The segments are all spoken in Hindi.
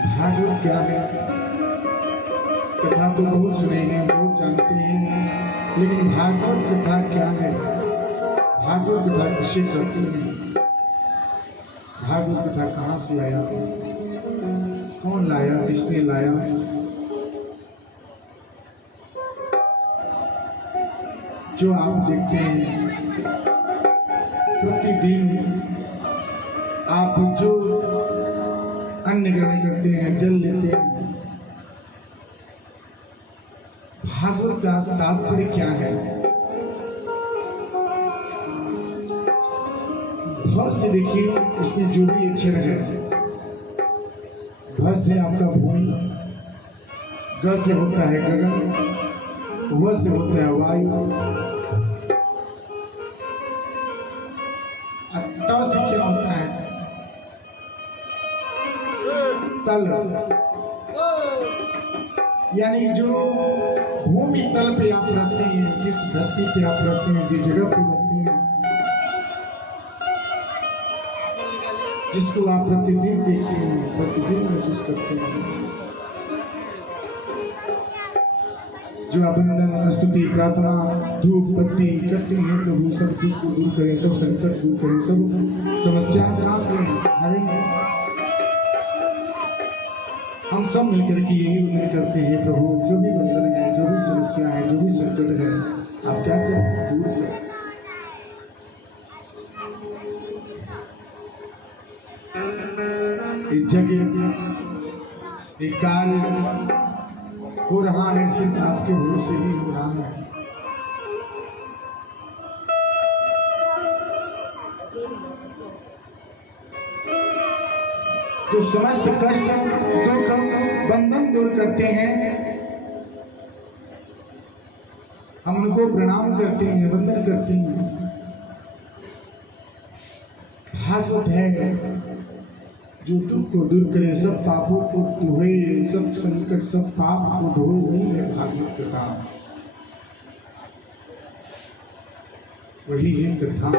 भागवत क्या है? कथा तो बहुत सुने हैं, बहुत जानते हैं, लेकिन भागवत कथा क्या है? भागवत कथा किससे करती है? भागवत कथा कहाँ से आया? कौन लाया? किसने लाया? जो आप देखते हैं प्रतिदिन, आप जो अन्न ग्रहण करते हैं, जल लेते हैं, भागवत का तात्पर्य क्या है? भ से देखिए, इसमें जो भी अक्षर है, भ से आपका भूमि, ग से होता है गगन, व से होता है वायु, त से क्या होता है? तल। यानी जो भूमि तल पे आप रहते हैं, जिस धरती पे आप रहते हैं, जिस जगह पे रहते हैं, जिसको आप प्रतिदिन देखते हैं, प्रतिदिन महसूस करते हैं, जो अभिनंदन स्तुति प्रार्थना धूप बत्ती करते हैं, प्रभु सब दुख को दूर करें, सब संकट दूर करें, सब समस्या हरें। हम सब मिलकर के यही उम्मीद करते हैं, प्रभु जो भी बंधन है, जो भी समस्या है, जो भी संकट है, आप क्या करें? दूर करें। जगह एक कार्य हो रहा है, सिर्फ आपके भरोसे ही हो रहा है। जो समस्त कष्ट दुख बंधन दूर करते हैं, हम उनको प्रणाम करते हैं, वंदन करते हैं। भागवत है जो दुख को दूर करे, सब पापों को धोए, सब संकट सब पाप को धोए, वही है भागवत कथा, वही है कथा।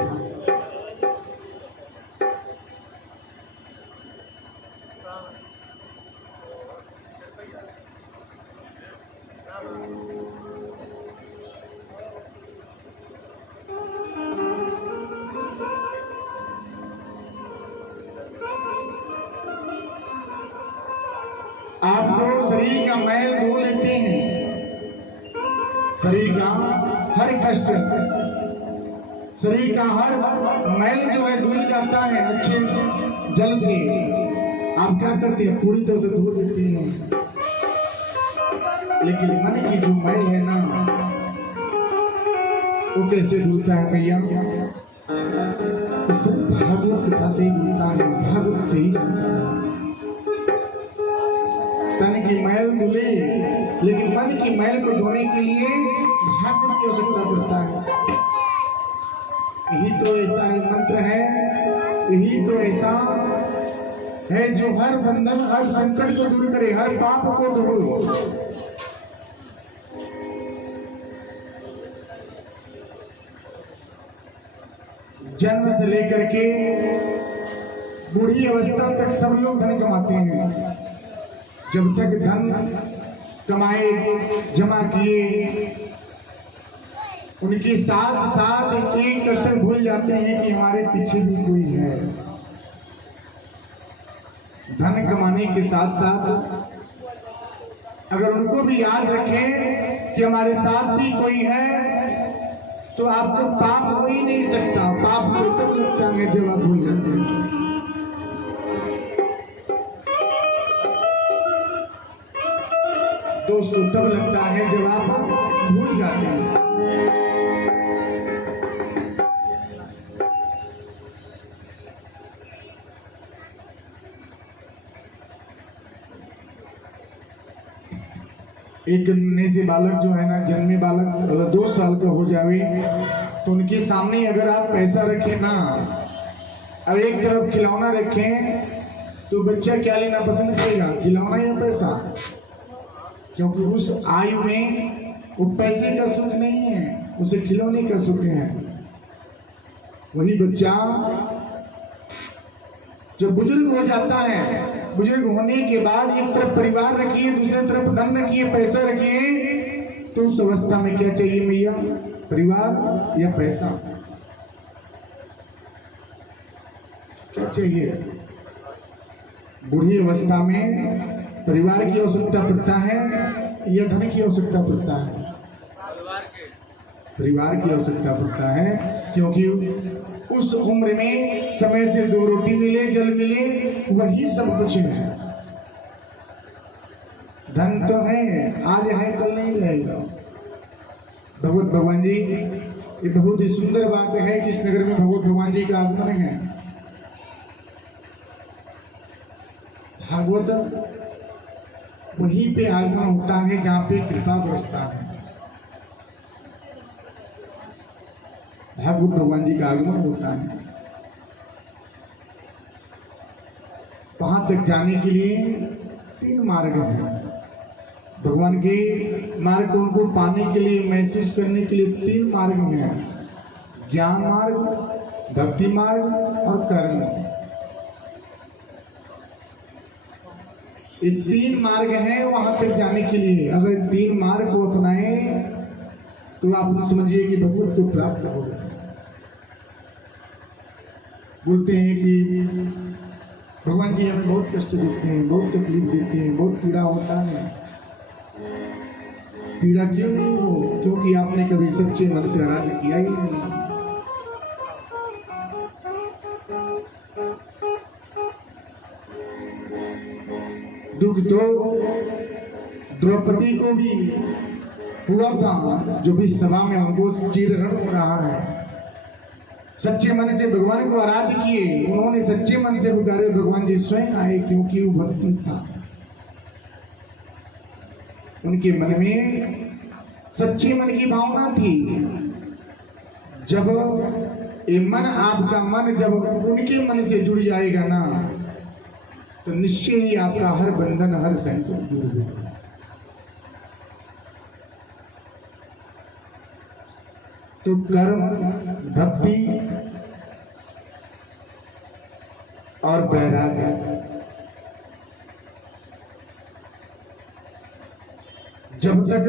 आप लोग शरीर का मैल धो लेते हैं, शरीर का हर कष्ट, शरीर का हर मैल जो है धुल जाता है अच्छे जल से। आप क्या करते हैं? पूरी तरह से धो देते हैं। लेकिन मन की जो मैल है ना, वो कैसे धुलता है भैया? तो भागवत कथा से ही धुलता है, भागवत से ही धुलता है। तन की मैल धुले, लेकिन मन की मैल को धोने के लिए भागवत की आवश्यकता पड़ता है। यही तो ऐसा मंत्र है, यही तो ऐसा है जो हर बंधन, हर संकट को दूर करे, हर पाप को धो। जन्म से लेकर के बूढ़ी अवस्था तक सब लोग धन कमाते हैं। जब तक धन कमाए, जमा किए, उनके साथ साथ एक कसर भूल जाते हैं कि हमारे पीछे भी कोई है। धन कमाने के साथ साथ अगर उनको भी याद रखें कि हमारे साथ भी कोई है, तो आपको पाप हो ही नहीं सकता। पाप को तब लगता है जब आप भूल जाते हैं। दोस्तों तब लगता है जब आप भूल जाते हैं। एक नन्हे से बालक जो है ना, जन्मे बालक 2 साल का हो जावे, तो उनके सामने अगर आप पैसा रखें ना, और एक तरफ खिलौना रखें, तो बच्चा क्या लेना पसंद करेगा? खिलौना या पैसा? क्योंकि उस आयु में वो पैसे का सुख नहीं है, उसे खिलौने का सुख है। वही बच्चा जब बुजुर्ग हो जाता है बुजुर्ग होने के बाद एक तरफ परिवार रखिए, दूसरी तरफ धन रखिए, पैसा रखिए, तो उस अवस्था में क्या चाहिए भैया? परिवार या पैसा? क्या चाहिए? बूढ़ी अवस्था में परिवार की आवश्यकता पड़ता है या धन की आवश्यकता पड़ता है? परिवार की आवश्यकता पड़ता है, क्योंकि उस उम्र में समय से 2 रोटी मिले, जल मिले, वही सब कुछ है। धन तो है, आज है कल नहीं रहेगा। भगवान जी, ये बहुत ही सुंदर बात है कि इस नगर में भगवान जी का आगमन है। भागवत वहीं पे आगमन होता है जहाँ पे कृपा बरसता है। भागवत भगवान जी का आगमन होता है। वहां तक जाने के लिए 3 मार्ग हैं। भगवान के मार्ग उनको पाने के लिए, महसूस करने के लिए 3 मार्ग हैं। ज्ञान मार्ग, भक्ति मार्ग और कर्म। ये 3 मार्ग हैं वहां तक जाने के लिए। अगर 3 मार्ग को अपनाए तो आप समझिए कि भगवत को प्राप्त हो गए। बोलते हैं कि भगवान जी हमें बहुत कष्ट देते हैं, बहुत तकलीफ देते हैं, बहुत पीड़ा होता है। पीड़ा क्यों नहीं हो? क्योंकि आपने कभी सच्चे मन से आराधना किया ही नहीं। दुख तो द्रौपदी को भी हुआ था, जो भी सभा में उनको चीरहरण हो रहा है। सच्चे मन से भगवान को आराध किए, उन्होंने सच्चे मन से पुकारे, भगवान जी स्वयं आए, क्योंकि वो भक्ति था। उनके मन में सच्चे मन की भावना थी। जब ये मन, आपका मन जब उनके मन से जुड़ जाएगा ना, तो निश्चय ही आपका हर बंधन, हर संकट दूर होगा। तो कर्म, भक्ति और वैराग्य, जब तक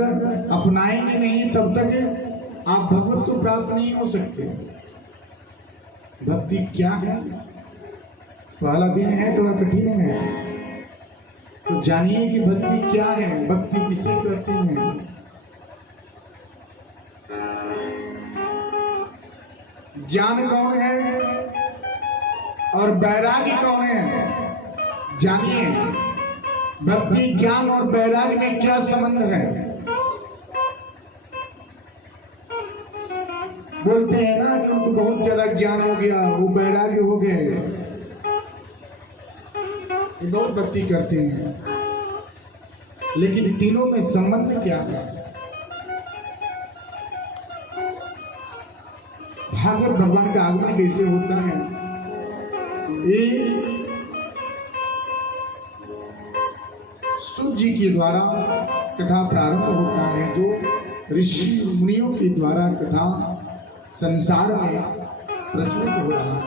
अपनाएंगे नहीं तब तक आप भगवत को प्राप्त नहीं हो सकते। भक्ति क्या है? पहला दिन है, थोड़ा कठिन है, तो जानिए कि भक्ति क्या है, भक्ति किसे कहते हैं। ज्ञान कौन है और वैराग्य कौन है? जानिए, भक्ति, ज्ञान और वैराग्य में क्या संबंध है? बोलते हैं ना कि उनको बहुत ज्यादा ज्ञान हो गया, वो वैराग्य हो गए, ये बहुत भक्ति करते हैं, लेकिन तीनों में संबंध क्या है? भागवत भगवान का आगमन कैसे होता है? ये सूत जी के द्वारा कथा प्रारंभ होता है, जो ऋषि मुनियों के द्वारा कथा संसार में प्रचलित हो रहा है,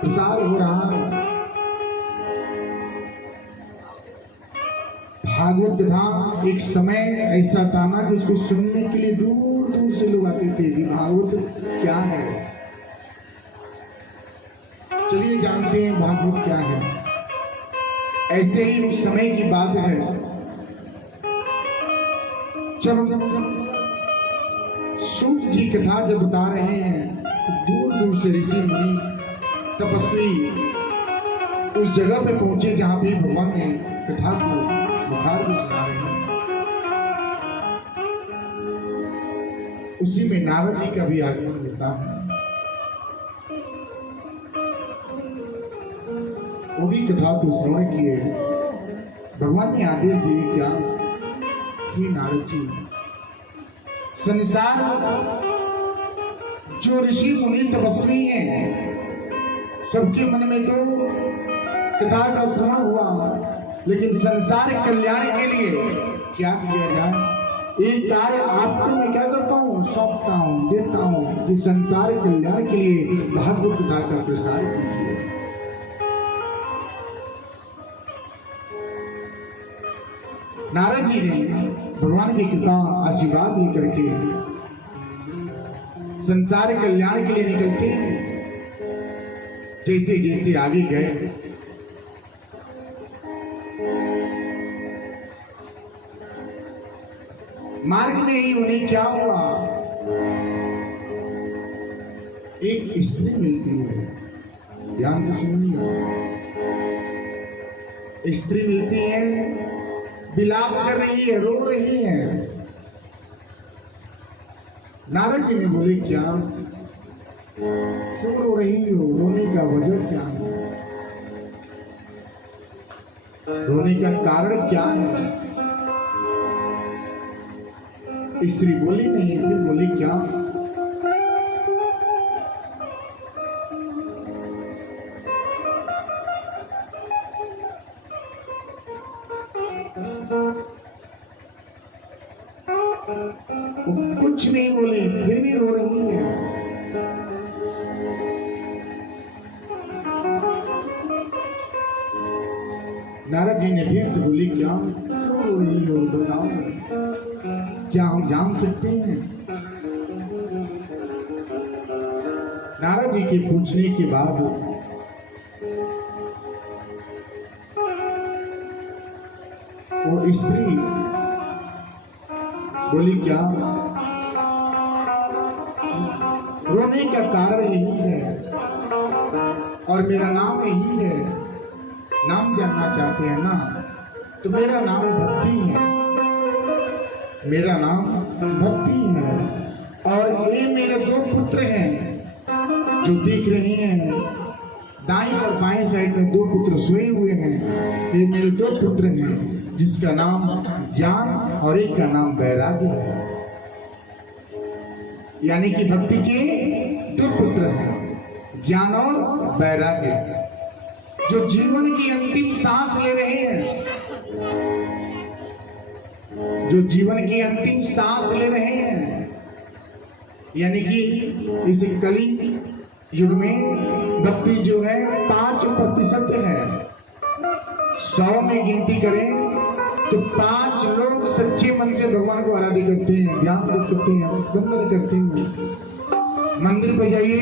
प्रसार हो रहा है। भागवत कथा एक समय ऐसा था ना कि उसको सुनने के लिए दूर दूर से लोग आते थे कि भागवत क्या है। चलिए जानते हैं भागवत क्या है। ऐसे ही उस समय की बात है जब सूत जी कथा जब बता रहे हैं, तो दूर दूर से ऋषि मुनि तपस्वी उस जगह पे पहुंचे जहां पे भगवान ने कथा को बुखार को सुना रहे हैं। उसी में नारद जी का भी आगमन होता है। वो भी कथा को श्रवण किए। भगवान ने आदेश दिए क्या? कि नारद जी, संसार जो ऋषि मुनि तपस्वी हैं, सबके मन में तो कथा का श्रवण हुआ, लेकिन संसार कल्याण के लिए क्या किया जाए? एक कार्य आपको मैं क्या करता हूँ, सौंपता हूँ, देता हूँ कि संसार कल्याण के लिए भागवत कथा का प्रसार कीजिए। नारद जी ने भगवान की कृपा आशीर्वाद लेकर के संसार कल्याण के लिए निकलते हैं। जैसे जैसे आगे गए मार्ग में ही उन्हें क्या हुआ, एक स्त्री मिलती है। ध्यान से सुनिए, स्त्री मिलती है, विलाप कर रही है, रो रही है। नारद जी ने बोले क्या, क्यों रो रही हो, रोने का वजह क्या है, रोने का कारण क्या है। स्त्री बोली नहीं, फिर बोली क्या, कुछ नहीं बोली, फिर भी रो रही है। नारद जी ने फिर से बोली क्या, क्यों रो रही हो, बताओ, क्या हम जान सकते हैं। नारद जी के पूछने के बाद वो स्त्री बोली क्या, रोने का कारण यही है और मेरा नाम यही है। नाम जानना चाहते हैं ना, तो मेरा नाम भक्ति है, मेरा नाम भक्ति है। और ये मेरे दो पुत्र हैं जो दिख रहे हैं, दाईं और बाएं साइड में दो पुत्र सोए हुए हैं। ये मेरे दो पुत्र हैं, जिसका नाम ज्ञान और एक का नाम वैराग्य है। यानी कि भक्ति के दो पुत्र हैं, ज्ञान और वैराग्य, जो जीवन की अंतिम सांस ले रहे हैं, जो जीवन की अंतिम सांस ले रहे हैं। यानी कि इस कली युग में भक्ति जो है 5% है। 100 में गिनती करें तो 5 लोग सच्चे मन से भगवान को आराध्य करते हैं, ध्यान करते हैं, वंदन करते हैं। मंदिर पर जाइए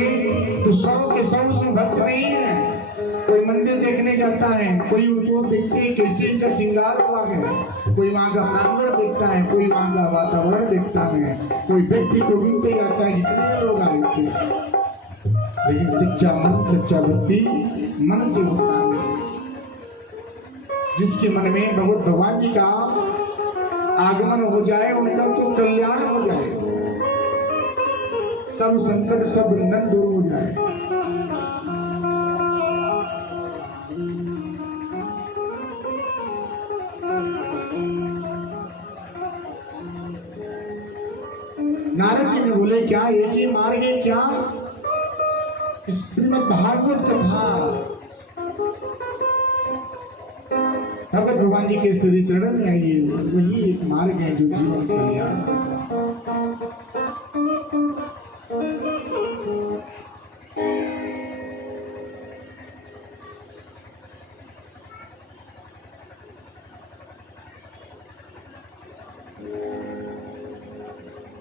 तो 100 के 100 उसमें भक्त नहीं है। कोई मंदिर देखने जाता है, कोई उनको देखते हैं कैसे इनका श्रृंगार हुआ है, कोई वहां का प्रांगण देखता है, कोई वहां का वातावरण देखता है, कोई व्यक्ति को गिनते जाता है जितने लोग आए थे। लेकिन सच्चा मन, सच्चा भक्ति मन से होता है। जिसके मन में भगवान जी का आगमन हो जाए, उनका तो कल्याण हो जाए, सब संकट सब बंधन दूर हो जाए। नारद जी ने बोले क्या, एक ही मार्ग है क्या, श्रीमद् भागवत कथा, भगत भगवान जी के श्री चरण में आइए, वही एक मार्ग है जो जीवन कल्याण।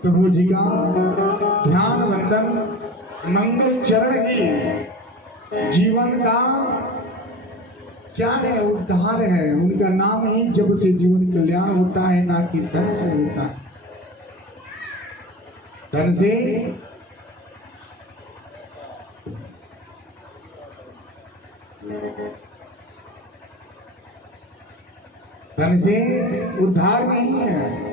प्रभु जी का ध्यान वंदन मंगल चरण ही जीवन का क्या है, उद्धार है। उनका नाम ही जब से जीवन कल्याण होता है, ना कि धन से होता है। धन से उद्धार नहीं है।